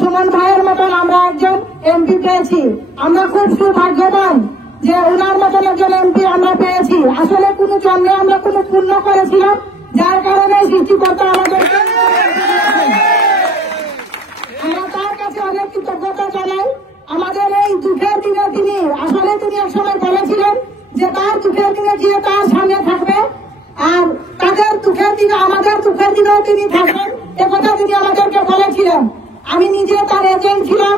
সুমন ভাইয়ের মতন আমরা একজন এমপি পেয়েছি। আমরা খুব সৌভাগ্যবান যে ওনার মতন একজন এমপি আমরা পেয়েছি। আসলে কোনো জন্মে আমরা কোনো পুণ্য করেছিলাম, যার কারণে সৃষ্টিকর্তা আমাদেরকে আমরা তার কাছে অনেক কৃতজ্ঞতা জানাই। আমাদের এই দুঃখের দিনে তিনি এক সময় বলেছিলেন যে তার দুঃখের দিনে গিয়ে তার সামনে থাকবে, আর তাদের দুঃখের দিনে আমাদের দুঃখের দিনেও তিনি থাকবেন, একথা তিনি আমাদেরকে বলেছিলেন। আমি নিজে তার এজেন্ট ছিলাম।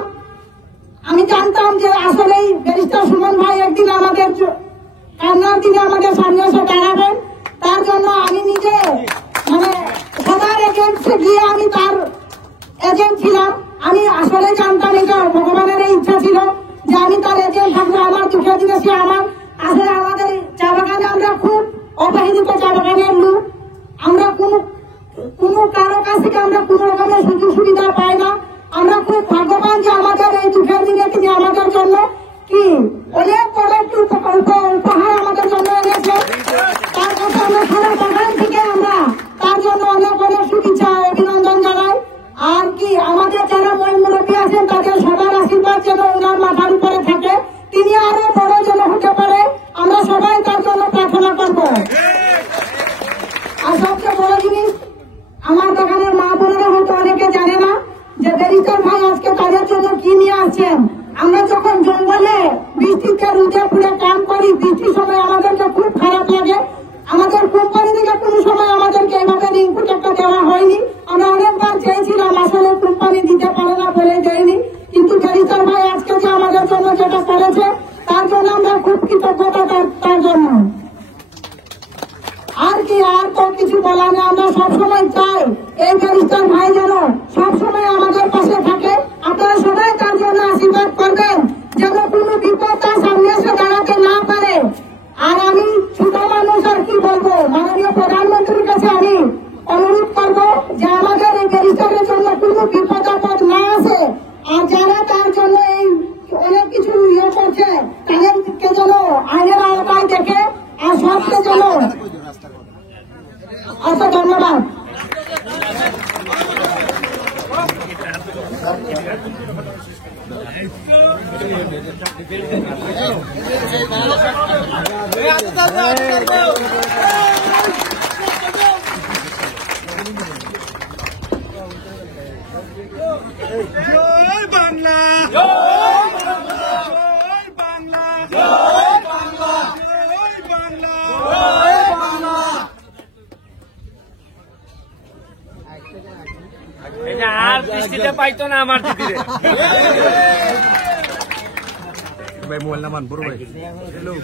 আমি জানতাম যে আসলেই ব্যারিস্টার সুমন ভাই একদিন আমাদের কান্নার দিনে আমাদের সামনে এসে দাঁড়াবেন। তার জন্য আমি নিজে সবার এজেন্টে গিয়ে আমি তার এজেন্ট ছিলাম। আমি আসলে জানতাম এটা ভগবানের ইচ্ছা ছিল যে আমি তার এজেন্ট থাকবো। আমার দুঃখের দিনে সে আমার আসলে আমাদের চা বাগানে আমরা খুব অবহেলিত চা বাগানের লোক। আমরা কোনো কারো কাছ থেকে আমরা কোনো রকমের সুযোগ সুবিধা পাই না। আমরা খুব ভাগ্যবান যে আমাদের এই দুঃখের দিনে তিনি আমাদের জন্য কি অনেক বড় একটু উপহার আমাদের জন্য এনেছে। তার কাছে আমরা সারা বাগান থেকে আমরা তার জন্য অনেক অনেক শুভেচ্ছা অভিনন্দন জানাই। আর কি আমাদের যারা মুরব্বী আছেন তাদের সবার আশীর্বাদ যেন ওনার মাথার উপরে থাকে, তিনি আরো বড় যেন হতে পারে, আমরা সবাই তার জন্য প্রার্থনা করবো। আর সবচেয়ে বড় জিনিস, আমার বাগানের মা বোনেরা হয়তো অনেকে জানে না যে ব্যারিস্টার ভাই আজকে তাদের জন্য কি নিয়ে আসছেন। আমরা যখন জঙ্গলে বৃষ্টিতে রোদে পুড়ে কাম করি, বৃষ্টির সময় আমাদেরকে খুব খারাপ লাগে। আমাদের কোম্পানি থেকে কোনো সময় আমাদেরকে এইভাবে ইনপুট একটা দেওয়া হয়নি। আমরা অনেকবার চেয়েছিলাম, আসলে কোম্পানি দিতে পারে না বলে দেয়নি। কিন্তু ব্যারিস্টার ভাই আজকে যে আমাদের জন্য যেটা করেছে তার জন্য আমরা খুব কৃতজ্ঞতা তার জন্য। আর কি আর তো কিছু বলার না। আমরা সবসময় চাই এই ব্যারিস্টার ভাই যেন সবসময় আমাদের পাশে থাকে। আপনারা সবাই তার জন্য আশীর্বাদ করবেন যেন কোনো বিপদ তার সামনে এসে দাঁড়াতে না পারে। আর আমি ছোট মানুষ আর কি বলবো, মাননীয় প্রধানমন্ত্রীর কাছে আমি অনুরোধ করবো যে আমাদের এই ব্যারিস্টারের জন্য কোনো বিপদ আপদ না আসে। আর যারা তার জন্য এই অনেক কিছু ইয়ে করছে তাদেরকে যেন আইনের আওতায় দেখে আর সবকে যেন। আচ্ছা, ধন্যবাদ। জয় বাংলা, আর বৃষ্টিতে পাইতো না আমার দিদিরে ভাই। মোবাইল নামান বড় ভাই। হ্যালো।